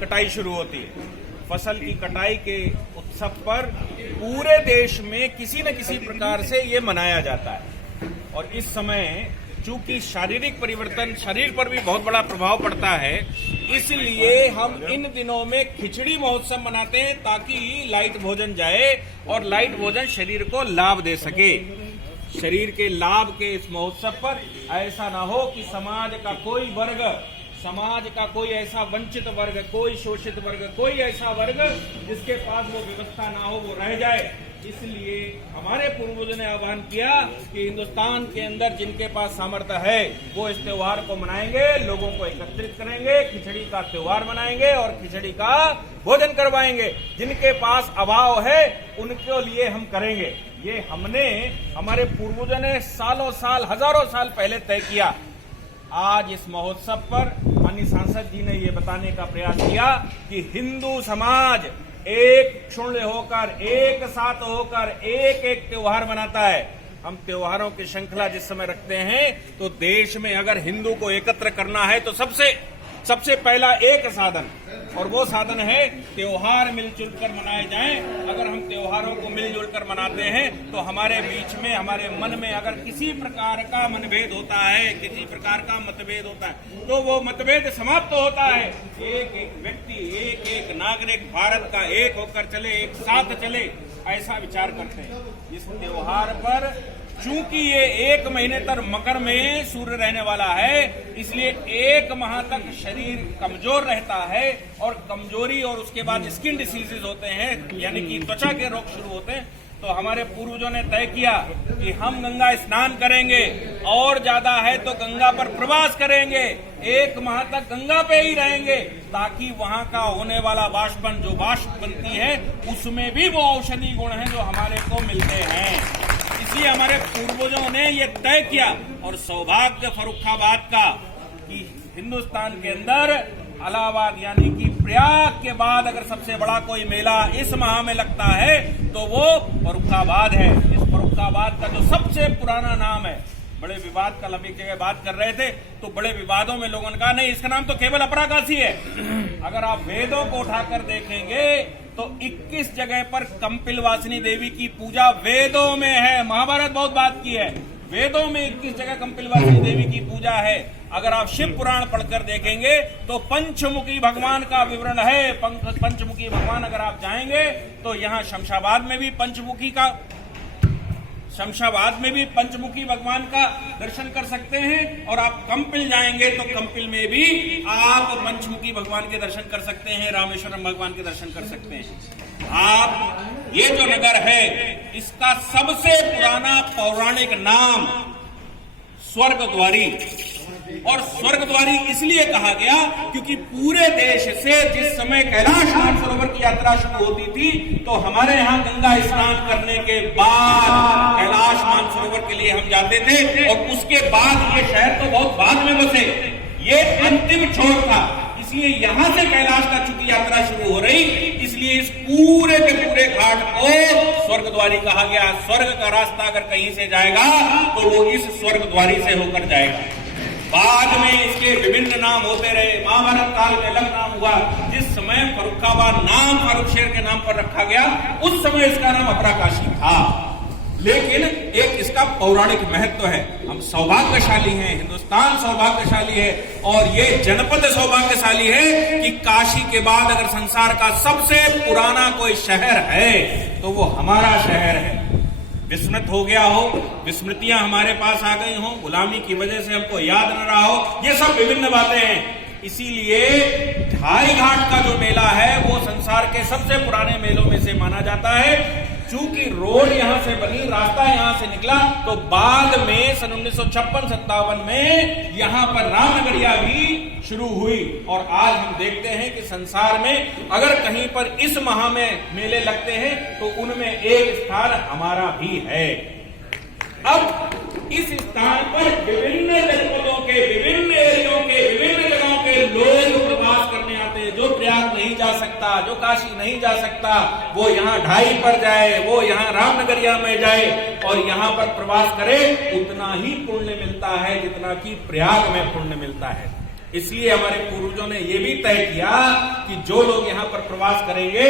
कटाई शुरू होती है। फसल की कटाई के उत्सव पर पूरे देश में किसी न किसी प्रकार से ये मनाया जाता है। और इस समय चूंकि शारीरिक परिवर्तन शरीर पर भी बहुत बड़ा प्रभाव पड़ता है, इसलिए हम इन दिनों में खिचड़ी महोत्सव मनाते हैं ताकि लाइट भोजन जाए और लाइट भोजन शरीर को लाभ दे सके। शरीर के लाभ के इस महोत्सव पर ऐसा ना हो कि समाज का कोई वर्ग, समाज का कोई ऐसा वंचित वर्ग, कोई शोषित वर्ग, कोई ऐसा वर्ग जिसके पास वो व्यवस्था ना हो, वो रह जाए। इसलिए हमारे पूर्वजों ने आह्वान किया कि हिंदुस्तान के अंदर जिनके पास सामर्थ्य है वो इस त्योहार को मनाएंगे, लोगों को एकत्रित करेंगे, खिचड़ी का त्योहार मनाएंगे और खिचड़ी का भोजन करवाएंगे। जिनके पास अभाव है उनके लिए हम करेंगे। ये हमने, हमारे पूर्वजों ने सालों साल, हजारों साल पहले तय किया। आज इस महोत्सव पर माननीय सांसद जी ने ये बताने का प्रयास किया कि हिंदू समाज एक शून्य होकर, एक साथ होकर एक एक त्योहार मनाता है। हम त्योहारों की श्रृंखला जिस समय रखते हैं तो देश में अगर हिंदू को एकत्र करना है तो सबसे पहला एक साधन, और वो साधन है त्योहार मिलजुल कर मनाए जाएं। अगर हम त्योहारों को मिलजुल कर मनाते हैं तो हमारे बीच में, हमारे मन में अगर किसी प्रकार का मनभेद होता है, किसी प्रकार का मतभेद होता है तो वो मतभेद समाप्त होता है। एक एक व्यक्ति, एक एक नागरिक भारत का एक होकर चले, एक साथ चले, ऐसा विचार करते हैं। इस त्योहार पर चूंकि ये 1 महीने तक मकर में सूर्य रहने वाला है, इसलिए 1 माह तक शरीर कमजोर रहता है और कमजोरी और उसके बाद स्किन डिसीजेज होते हैं, यानी कि त्वचा के रोग शुरू होते हैं। तो हमारे पूर्वजों ने तय किया कि हम गंगा स्नान करेंगे और ज्यादा है तो गंगा पर प्रवास करेंगे, 1 माह तक गंगा पे ही रहेंगे ताकि वहां का होने वाला वाष्पन, जो वाष्प बनती है, उसमें भी वो औषधि गुण हैं जो हमारे को मिलते हैं। इसलिए हमारे पूर्वजों ने ये तय किया। और सौभाग्य फर्रुखाबाद का कि हिंदुस्तान के अंदर इलाहाबाद यानी कि प्रयाग के बाद अगर सबसे बड़ा कोई मेला इस माह में लगता है तो वो फर्रुखाबाद है। इस फर्रुखाबाद का जो सबसे पुराना नाम है, बड़े विवाद कल हम एक जगह बात कर रहे थे तो बड़े विवादों में लोगों ने कहा नहीं, इसका नाम तो केवल अपराकाशी है। अगर आप वेदों को उठाकर देखेंगे तो 21 जगह पर कंपिलवासिनी देवी की पूजा वेदों में है। महाभारत बहुत बात की है, वेदों में 21 जगह कंपिलवासिनी देवी की पूजा है। अगर आप शिव पुराण पढ़कर देखेंगे तो पंचमुखी भगवान का विवरण है। पंचमुखी भगवान अगर आप जाएंगे तो यहाँ शमशाबाद में भी पंचमुखी भगवान का दर्शन कर सकते हैं और आप कंपिल जाएंगे तो कंपिल में भी आप पंचमुखी भगवान के दर्शन कर सकते हैं, रामेश्वरम भगवान के दर्शन कर सकते हैं। आप ये जो नगर है इसका सबसे पुराना पौराणिक नाम स्वर्गद्वारी, और स्वर्गद्वारी इसलिए कहा गया क्योंकि पूरे देश से जिस समय कैलाश मानसरोवर की यात्रा शुरू होती थी तो हमारे यहाँ गंगा स्नान करने के बाद कैलाश मानसरोवर के लिए हम जाते थे और उसके बाद ये शहर तो बहुत बाद में बसे, ये अंतिम छोर था। इसलिए यहाँ से कैलाश का चूंकि यात्रा शुरू हो रही, इसलिए इस पूरे के पूरे घाट को स्वर्गद्वारी कहा गया। स्वर्ग का रास्ता अगर कहीं से जाएगा तो वो इस स्वर्गद्वारी से होकर जाएगा। बाद में इसके विभिन्न नाम होते रहे, महाभारत काल में अलग नाम हुआ। जिस समय फर्रुखाबाद नाम फारुखशेर के नाम पर रखा गया उस समय इसका नाम अपराकाशी था, लेकिन एक इसका पौराणिक महत्व है। हम सौभाग्यशाली हैं, हिंदुस्तान सौभाग्यशाली है और ये जनपद सौभाग्यशाली है कि काशी के बाद अगर संसार का सबसे पुराना कोई शहर है तो वो हमारा शहर है। विस्मृत हो गया हो, विस्मृतियां हमारे पास आ गई हो, गुलामी की वजह से हमको याद न रहा हो, ये सब विभिन्न बातें हैं। इसीलिए ढाई घाट का जो मेला है वो संसार के सबसे पुराने मेलों में से माना जाता है। चूंकि रोड यहां से बनी, रास्ता यहां से निकला, तो बाद में सन 1956-57 में यहां पर रामनगरिया भी शुरू हुई। और आज हम देखते हैं कि संसार में अगर कहीं पर इस माह में मेले लगते हैं तो उनमें एक स्थान हमारा भी है। अब इस स्थान पर विभिन्न जनपदों के, विभिन्न एरियों के, विभिन्न जगहों के लोग प्रवास करने आते हैं। जो प्रयाग नहीं जा सकता, जो काशी नहीं जा सकता, वो यहाँ ढाई पर जाए, वो यहाँ रामनगरिया में जाए और यहाँ पर प्रवास करे, उतना ही पुण्य मिलता है जितना कि प्रयाग में पुण्य मिलता है। इसलिए हमारे पूर्वजों ने यह भी तय किया कि जो लोग यहाँ पर प्रवास करेंगे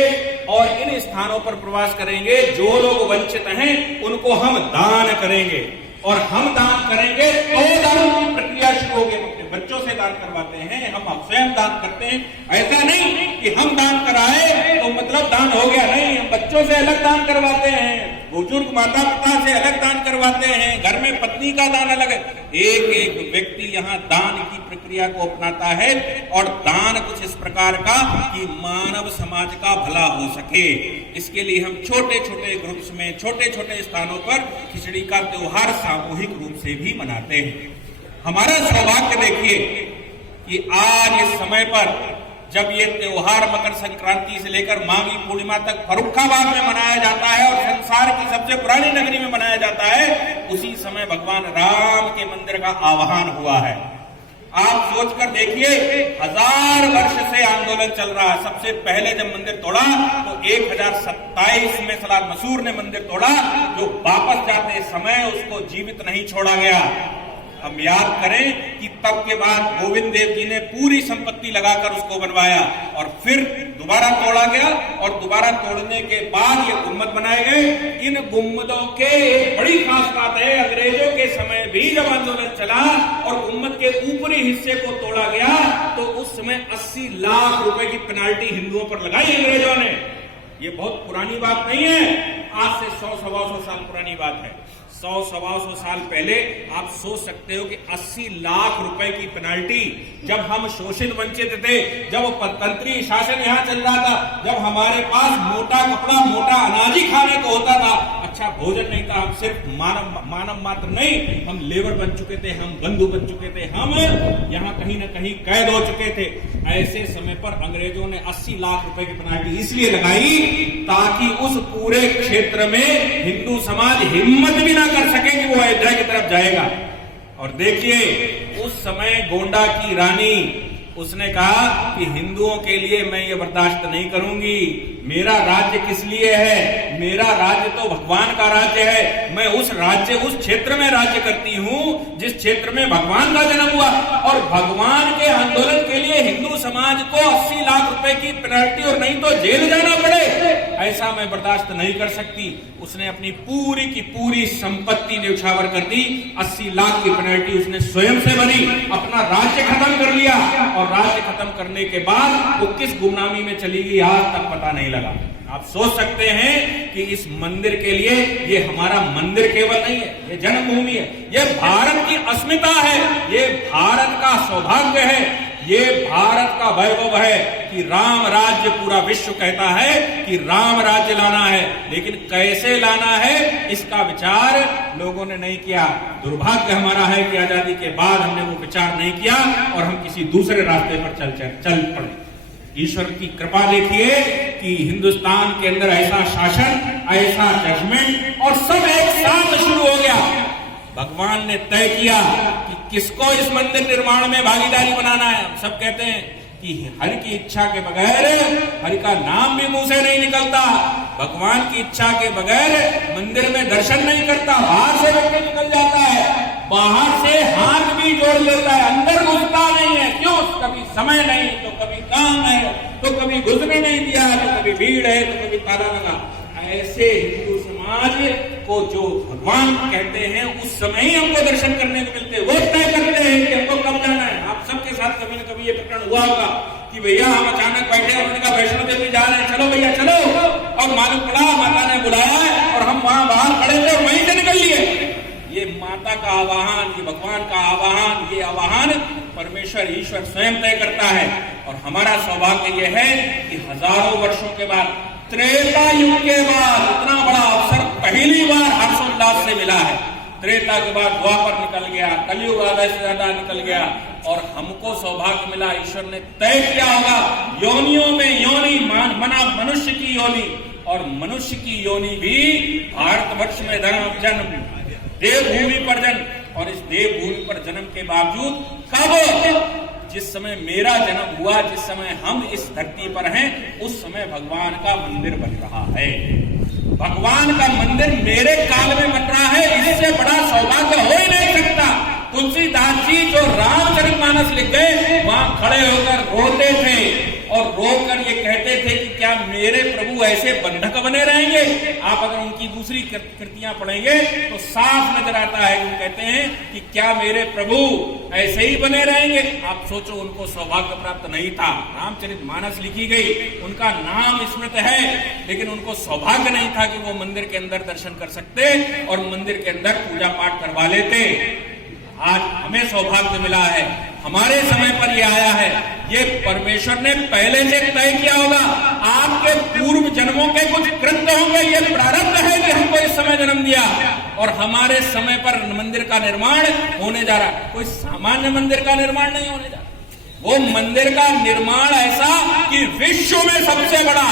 और इन स्थानों पर प्रवास करेंगे, जो लोग वंचित हैं उनको हम दान करेंगे, और हम दान करेंगे तो दान की प्रक्रिया शुरू होगी। अपने बच्चों से दान करवाते हैं, हम स्वयं दान करते हैं। ऐसा नहीं कि हम दान कराए तो मतलब दान हो गया, नहीं, हम बच्चों से अलग दान करवाते हैं, बुजुर्ग माता पिता से अलग दान करवाते हैं, घर में पत्नी का दान अलग है। एक एक व्यक्ति यहाँ दान की प्रक्रिया को अपनाता है, और दान कुछ इस प्रकार का कि मानव समाज का भला हो सके। इसके लिए हम छोटे छोटे ग्रुप्स में, छोटे छोटे स्थानों पर खिचड़ी का त्योहार सामूहिक रूप से भी मनाते हैं। हमारा सौभाग्य देखिए कि आज इस समय पर जब ये त्योहार मकर संक्रांति से लेकर माघी पूर्णिमा तक फर्रुखाबाद में मनाया जाता है और संसार की सबसे पुरानी नगरी में मनाया जाता है, उसी समय भगवान राम के मंदिर का आह्वान हुआ है। आप सोचकर देखिए, 1000 वर्ष से आंदोलन चल रहा है। सबसे पहले जब मंदिर तोड़ा तो 1027 में सलार मसूर ने मंदिर तोड़ा, जो वापस जाते समय उसको जीवित नहीं छोड़ा गया। हम याद करें कि तब के बाद गोविंद देव जी ने पूरी संपत्ति लगाकर उसको बनवाया, और फिर दोबारा तोड़ा गया, और दोबारा तोड़ने के बाद ये गुम्बद बनाए गए। इन गुम्बदों के एक बड़ी खास बात है, अंग्रेजों के समय भी जब आंदोलन चला और गुम्बद के ऊपरी हिस्से को तोड़ा गया तो उस समय 80 लाख रुपए की पेनाल्टी हिंदुओं पर लगाई अंग्रेजों ने। ये बहुत पुरानी बात नहीं है, आज से 100-125 साल पुरानी बात है। 100-125 साल पहले आप सोच सकते हो कि 80 लाख रुपए की पेनाल्टी, जब हम शोषित वंचित थे, जब तंत्रीय शासन यहाँ चल रहा था, जब हमारे पास मोटा कपड़ा, मोटा अनाज ही खाने को होता था, अच्छा भोजन नहीं था, हम सिर्फ मानव मात्र नहीं, हम लेबर बन चुके थे, हम बंधु बन चुके थे, हम यहाँ कहीं ना कहीं कैद हो चुके थे। ऐसे समय पर अंग्रेजों ने 80 लाख रुपए की पेनाल्टी इसलिए लगाई ताकि उस पूरे क्षेत्र में हिंदू समाज हिम्मत भी ना कर सके कि वो अयोध्या की तरफ जाएगा। और देखिए, उस समय गोंडा की रानी, उसने कहा कि हिंदुओं के लिए मैं ये बर्दाश्त नहीं करूंगी। मेरा राज्य किस लिए है? मेरा राज्य तो भगवान का राज्य है। मैं उस क्षेत्र में राज्य करती हूं जिस क्षेत्र में भगवान का जन्म हुआ, और भगवान के आंदोलन के लिए हिंदू समाज को 80 लाख रुपए की पेनल्टी और नहीं तो जेल जाना पड़े, ऐसा मैं बर्दाश्त नहीं कर सकती। उसने अपनी पूरी की पूरी संपत्ति न्यौछावर कर दी। 80 लाख की पेनल्टी उसने स्वयं से भरी, अपना राज्य खत्म कर लिया, और राज्य खत्म करने के बाद वो किस गुमनामी में चली गई आज तक पता नहीं लगा। आप सोच सकते हैं कि इस मंदिर के लिए, ये हमारा मंदिर केवल नहीं है, ये जन्मभूमि है, ये भारत की अस्मिता है, ये भारत का सौभाग्य है, ये भारत का वैभव है कि राम राज्य, पूरा विश्व कहता है कि राम राज्य लाना है, लेकिन कैसे लाना है इसका विचार लोगों ने नहीं किया। दुर्भाग्य हमारा है कि आजादी के बाद हमने वो विचार नहीं किया और हम किसी दूसरे रास्ते पर चल पड़े। ईश्वर की कृपा देखिए कि हिंदुस्तान के अंदर ऐसा शासन, ऐसा जजमेंट, और सब एक साथ शुरू हो गया। भगवान ने तय किया कि किसको इस मंदिर निर्माण में भागीदारी बनाना है। हम सब कहते हैं कि हरि की इच्छा के बगैर हरि का नाम भी मुंह से नहीं निकलता, भगवान की इच्छा के बगैर मंदिर में दर्शन नहीं करता। बाहर से व्यक्ति निकल जाता है, बाहर से हाथ भी जोड़ लेता है, अंदर घुसता नहीं है। क्यों? कभी समय नहीं, तो कभी काम है, तो कभी घुसने नहीं दिया, तो कभी भीड़ है, तो कभी ताला लगा। ऐसे हिंदू समाज को जो भगवान कहते हैं उस समय ही हमको दर्शन करने को मिलते हैं। वो तय करते हैं कि हमको कब जाना है। आप सबके साथ कभी न कभी ये प्रकरण हुआ होगा कि भैया हम अचानक बैठे, उन्होंने कहा वैष्णो देवी जा रहे हैं, चलो भैया चलो, और मालूम पड़ा माता ने बुलाया है और हम वहां बाहर खड़े थे और वहीं से निकल लिए। ये माता का आवाहन, ये भगवान का आवाहन, ये आवाहन परमेश्वर ईश्वर स्वयं तय करता है। और हमारा सौभाग्य यह है कि हजारों वर्षों के बाद, त्रेता युग के बाद इतना बड़ा अवसर पहली बार हर्षोल्लास से मिला है। त्रेता के बाद द्वापर निकल गया, कलयुग आधा से ज्यादा निकल गया, और हमको सौभाग्य मिला। ईश्वर ने तय किया होगा, योनियों में योनि मना मनुष्य की योनि, और मनुष्य की योनि भी भारतवर्ष में जन्म, देवभूमि पर जन्म। और इस देवभूमि पर जन्म के बावजूद कब? जिस समय मेरा जन्म हुआ, जिस समय हम इस धरती पर हैं, उस समय भगवान का मंदिर बन रहा है। भगवान का मंदिर मेरे काल में बन रहा है, इससे बड़ा सौभाग्य हो ही नहीं सकता। तुलसीदास जी जो रामचरितमानस लिख गए वहां खड़े होकर रोते थे और रोकर ये कहते थे कि क्या मेरे प्रभु ऐसे बंधक बने रहेंगे। आप अगर उनकी दूसरी कृतियां पढ़ेंगे तो साफ नजर आता है कि कहते हैं कि क्या मेरे प्रभु ऐसे ही बने रहेंगे। आप सोचो, उनको सौभाग्य प्राप्त नहीं था, रामचरितमानस लिखी गई, उनका नाम स्मृत है, लेकिन उनको सौभाग्य नहीं था कि वो मंदिर के अंदर दर्शन कर सकते और मंदिर के अंदर पूजा पाठ करवा लेते। आज हमें सौभाग्य मिला है, हमारे समय पर ये आया है। ये परमेश्वर ने पहले से तय किया होगा, आपके पूर्व जन्मों के कुछ कृत्य होंगे, ये प्रारब्ध है कि हमको इस समय जन्म दिया और हमारे समय पर मंदिर का निर्माण होने जा रहा। कोई सामान्य मंदिर का निर्माण नहीं होने जा रहा, वो मंदिर का निर्माण ऐसा कि विश्व में सबसे बड़ा।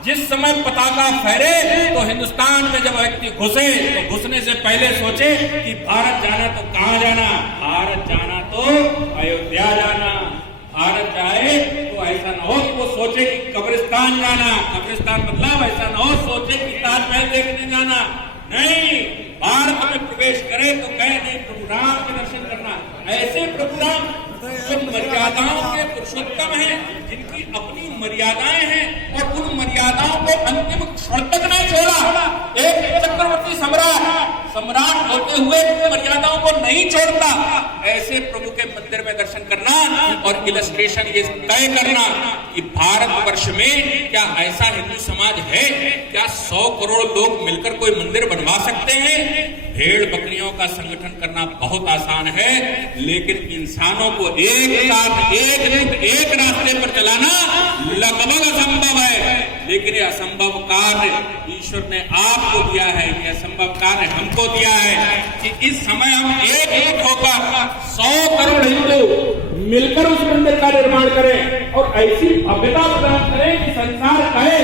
जिस समय पताका फहरे तो हिंदुस्तान में जब व्यक्ति घुसे तो घुसने से पहले सोचे कि भारत जाना तो कहां जाना, भारत जाना तो अयोध्या जाना, भारत जाए तो ऐसा न हो कि वो सोचे कि कब्रिस्तान जाना, कब्रिस्तान मतलब ऐसा न हो सोचे कि ताजमहल देखने जाना। नहीं, भारत में प्रवेश करे तो कहे नहीं प्रभु राम के दर्शन करना। ऐसे प्रभु राम जो मर्यादाओं के पुरुषोत्तम हैं, जिनकी अपनी मर्यादाएं हैं और उन मर्यादाओं को अंतिम क्षण तक नहीं छोड़ा। एक चक्रवर्ती सम्राट होते हुए मर्यादाओं को नहीं छोड़ता। ऐसे प्रभु के मंदिर में दर्शन करना और इलस्ट्रेशन ये तय करना कि भारतवर्ष में क्या ऐसा हिंदू समाज है, क्या 100 करोड़ लोग मिलकर कोई मंदिर बनवा सकते हैं। भेड़ बकरियों का संगठन करना बहुत आसान है, लेकिन इंसानों को एक साथ एक रास्ते पर चलाना लगभग असंभव है। लेकिन ये असंभव कार्य ईश्वर ने आपको दिया है, ये असंभव कार्य हमको दिया है कि इस समय हम एक होकर 100 करोड़ हिंदू मिलकर उस मंदिर का निर्माण करें और ऐसी भव्यता प्रदान करें कि संसार कहे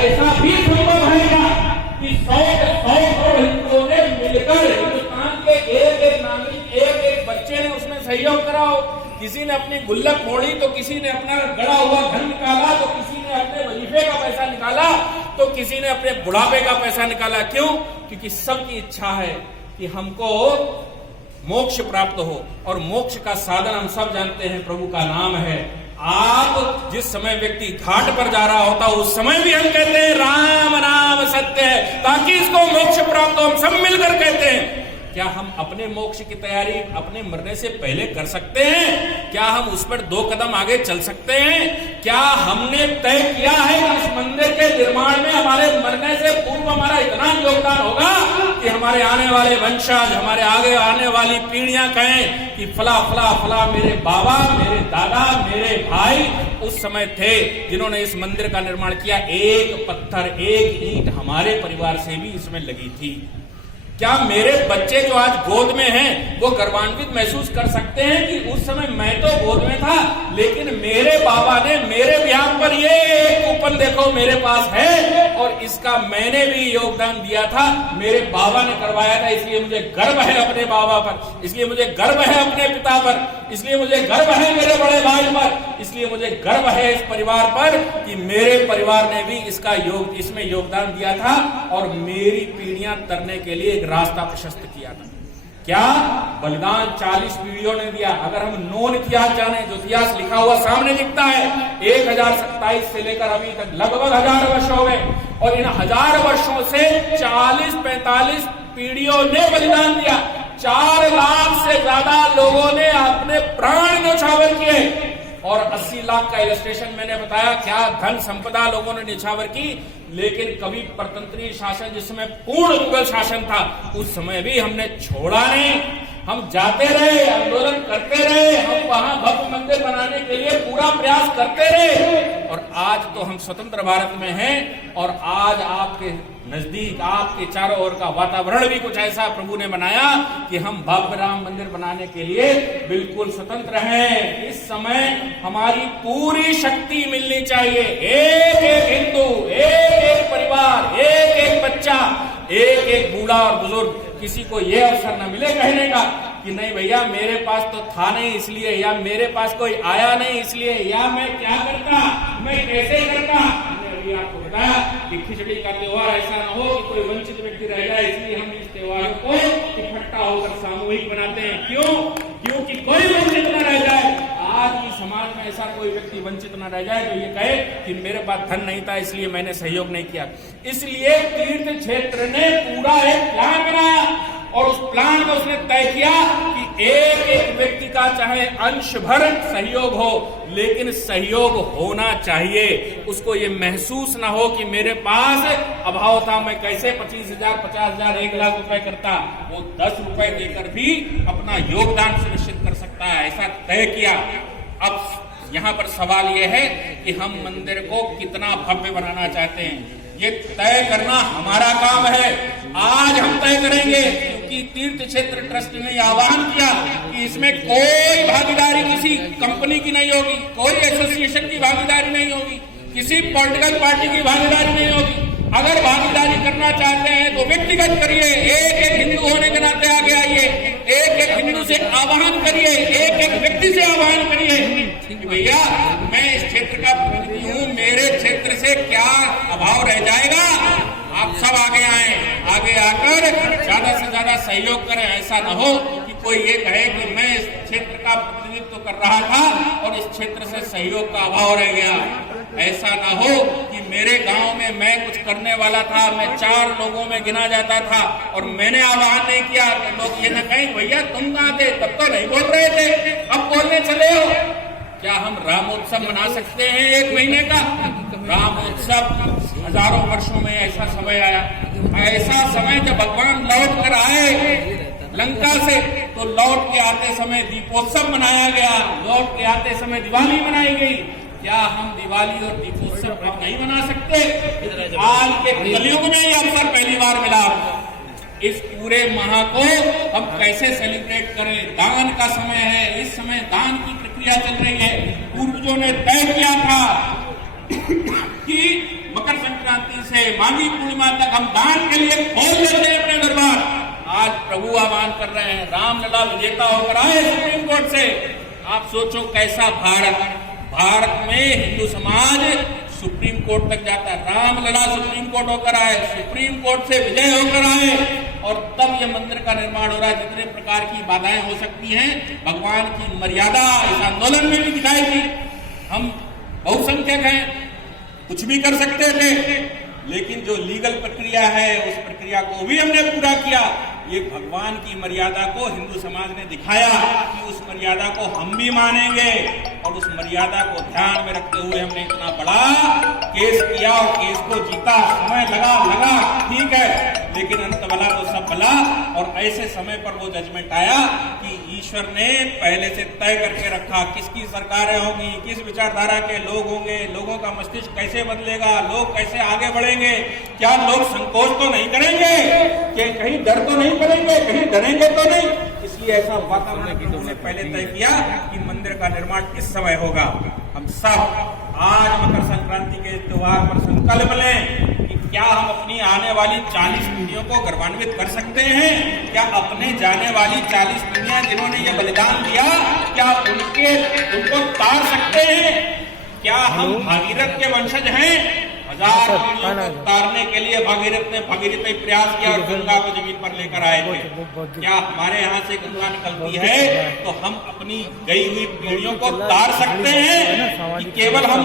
ऐसा भी संभव है क्या कि 100 करोड़ हिंदुओं ने मिलकर हिंदुस्तान के एक नागरिक एक बच्चे ने उसमें सहयोग करा हो। किसी ने अपनी गुल्लक मोड़ी तो किसी ने अपना गड़ा हुआ धन निकाला, तो किसी ने अपने वजीफे का पैसा निकाला, तो किसी ने अपने बुढ़ापे का पैसा निकाला। क्यों? क्योंकि सबकी इच्छा है कि हमको मोक्ष प्राप्त हो और मोक्ष का साधन हम सब जानते हैं, प्रभु का नाम है। आप जिस समय व्यक्ति घाट पर जा रहा होता उस समय भी हम कहते हैं राम नाम सत्य है, ताकि इसको मोक्ष प्राप्त हो। हम सब मिलकर कहते हैं। क्या हम अपने मोक्ष की तैयारी अपने मरने से पहले कर सकते हैं? क्या हम उस पर 2 कदम आगे चल सकते हैं? क्या हमने तय किया है कि इस मंदिर के निर्माण में हमारे मरने से पूर्व हमारा इतना योगदान होगा कि हमारे आने वाले वंशज, हमारे आगे आने वाली पीढ़ियां कहें कि फला फला फला मेरे बाबा, मेरे दादा, मेरे भाई उस समय थे जिन्होंने इस मंदिर का निर्माण किया। एक पत्थर, एक ईंट हमारे परिवार से भी इसमें लगी थी। क्या मेरे बच्चे जो आज गोद में हैं वो गर्वान्वित महसूस कर सकते हैं कि उस समय मैं तो गोद में था, लेकिन मेरे बाबा ने मेरे ब्याह पर ये कूपन देखो मेरे पास है और इसका मैंने भी योगदान दिया था, मेरे बाबा ने करवाया था, इसलिए मुझे गर्व है अपने बाबा पर, इसलिए मुझे गर्व है अपने पिता पर, इसलिए मुझे गर्व है मेरे बड़े भाई पर, इसलिए मुझे गर्व है इस परिवार पर कि मेरे परिवार ने भी इसमें योगदान दिया था और मेरी पीढ़ियां तरने के लिए एक रास्ता प्रशस्त किया था। क्या बलिदान 40 पीढ़ियों ने दिया। अगर हम नोन इतिहास जाने, जो इतिहास लिखा हुआ सामने दिखता है, 1027 से लेकर अभी तक लगभग 1000 वर्ष हो गए और इन 1000 वर्षों से 40-45 पीढ़ियों ने बलिदान दिया। 4 लाख से ज्यादा लोगों ने अपने प्राण न्यौछावर किए और 80 लाख का इलस्ट्रेशन मैंने बताया। क्या धन संपदा लोगों ने न्यौछावर की, लेकिन कभी परतंत्रीय शासन जिसमें पूर्ण मुगल शासन था उस समय भी हमने छोड़ा नहीं। हम जाते रहे, आंदोलन करते रहे, हम वहां भव्य मंदिर बनाने के लिए पूरा प्रयास करते रहे और आज तो हम स्वतंत्र भारत में हैं और आज आपके नजदीक, आपके चारों ओर का वातावरण भी कुछ ऐसा प्रभु ने बनाया कि हम भव्य राम मंदिर बनाने के लिए बिल्कुल स्वतंत्र हैं। इस समय हमारी पूरी शक्ति मिलनी चाहिए। एक एक हिंदू, एक एक परिवार, एक एक बच्चा, एक एक बूढ़ा और बुजुर्ग, किसी को यह अवसर न मिले कहने का कि नहीं भैया मेरे पास तो था नहीं इसलिए, या मेरे पास कोई आया नहीं इसलिए, या मैं क्या करता, मैं कैसे करता। मैंने अभी आपको बताया कि खिचड़ी का त्योहार ऐसा न हो कि कोई वंचित व्यक्ति रह जाए, इसलिए हम इस त्योहार को इकट्ठा होकर सामूहिक बनाते हैं। क्यों? क्योंकि कोई वंचित न रह जाए। आज भी समाज में ऐसा कोई व्यक्ति वंचित न रह जाए जो ये कहे कि मेरे पास धन नहीं था इसलिए मैंने सहयोग नहीं किया। इसलिए तीर्थ क्षेत्र ने पूरा एक प्लान बनाया और उस प्लान में उसने तय किया कि एक एक व्यक्ति का चाहे अंश भर सहयोग हो, लेकिन सहयोग होना चाहिए। उसको ये महसूस ना हो कि मेरे पास अभाव था, मैं कैसे 25,000, 50,000, 1 लाख रुपए करता। वो 10 रुपए देकर भी अपना योगदान सुनिश्चित कर सकता है, ऐसा तय किया। अब यहाँ पर सवाल यह है कि हम मंदिर को कितना भव्य बनाना चाहते हैं, ये तय करना हमारा काम है। आज हम तय करेंगे क्योंकि तीर्थ क्षेत्र ट्रस्ट ने आह्वान किया कि इसमें कोई भागीदारी किसी कंपनी की नहीं होगी, कोई एसोसिएशन की भागीदारी नहीं होगी, किसी पॉलिटिकल पार्टी की भागीदारी नहीं होगी। अगर भागीदारी करना चाहते हैं तो व्यक्तिगत करिए, एक एक हिंदू होने के नाते आगे आइए, एक एक हिंदू से आह्वान करिए, एक एक व्यक्ति से आह्वान करिए कि भैया मैं इस क्षेत्र का प्रतिनिधि हूँ, मेरे क्षेत्र से क्या अभाव रह जाएगा, आप सब आगे आए, आगे आकर ज्यादा से ज्यादा सहयोग करें। ऐसा न हो कि कोई ये कहे कि मैं इस क्षेत्र का प्रतिनिधित्व कर रहा था और इस क्षेत्र से सहयोग का अभाव रह गया। ऐसा ना हो कि मेरे गांव में मैं कुछ करने वाला था, मैं 4 लोगों में गिना जाता था और मैंने आह्वान नहीं किया तो लोग ये न कहें भैया तुम कहाँ थे, तब तो नहीं बोल रहे थे, अब बोलने चले हो। क्या हम रामोत्सव मना सकते हैं 1 महीने का? रामोत्सव हजारों वर्षों में ऐसा समय आया, ऐसा समय जब भगवान लौट कर आए लंका से, तो लौट के आते समय दीपोत्सव मनाया गया, लौट के आते समय दिवाली मनाई गई। क्या हम दिवाली और दीपोत्सव अब नहीं मना सकते? आज के कलयुग में ये अवसर पहली बार मिला। इस पूरे माह को हम कैसे सेलिब्रेट करें? दान का समय है, इस समय दान की प्रक्रिया चल रही है। पूर्वजों ने तय किया था कि मकर संक्रांति से माघी पूर्णिमा तक हम दान के लिए खोल देते हैं अपने दरबार। आज प्रभु आह्वान कर रहे हैं, रामलला विजेता होकर आए सुप्रीम कोर्ट से। आप सोचो कैसा भारत में हिंदू समाज सुप्रीम कोर्ट तक जाता है। रामलला सुप्रीम कोर्ट होकर आए, सुप्रीम कोर्ट से विजय होकर आए और तब ये मंदिर का निर्माण हो रहा है। जितने प्रकार की बाधाएं हो सकती हैं, भगवान की मर्यादा इस आंदोलन में भी दिखाई थी। हम बहुसंख्यक हैं, कुछ भी कर सकते थे, लेकिन जो लीगल प्रक्रिया है उस प्रक्रिया को भी हमने पूरा किया। ये भगवान की मर्यादा को हिंदू समाज ने दिखाया कि उस मर्यादा को हम भी मानेंगे और उस मर्यादा को ध्यान में रखते हुए हमने इतना बड़ा केस किया और केस को जीता। समय लगा ठीक है, लेकिन अंत भला तो सब भला। और ऐसे समय पर वो जजमेंट आया कि ईश्वर ने पहले से तय करके रखा किसकी सरकारें होंगी, किस विचारधारा के लोग होंगे, लोगों का मस्तिष्क कैसे बदलेगा, लोग कैसे आगे बढ़ेंगे, क्या लोग संकोच तो नहीं करेंगे, क्या कहीं डर तो नहीं करेंगे, कहीं डरेंगे तो नहीं। इसलिए ऐसा वातावरण की हमने पहले तय किया कि मंदिर का निर्माण किस समय होगा। हम सब आज मकर संक्रांति के त्योहार पर संकल्प लें कि क्या हम अपनी आने वाली 40 पीढ़ियों को गौरवान्वित कर सकते हैं? क्या अपने जाने वाली 40 पीढ़ियां जिन्होंने ये बलिदान दिया, क्या उनको तार सकते हैं? क्या हम भागीरथ के वंशज हैं? 1000 पीढ़ियों को तारने के लिए भागीरथ प्रयास किया और गंगा को जमीन पर लेकर आए थे। क्या हमारे यहाँ से गंगा निकलती है तो हम अपनी गई हुई पीढ़ियों को तार सकते हैं कि केवल हम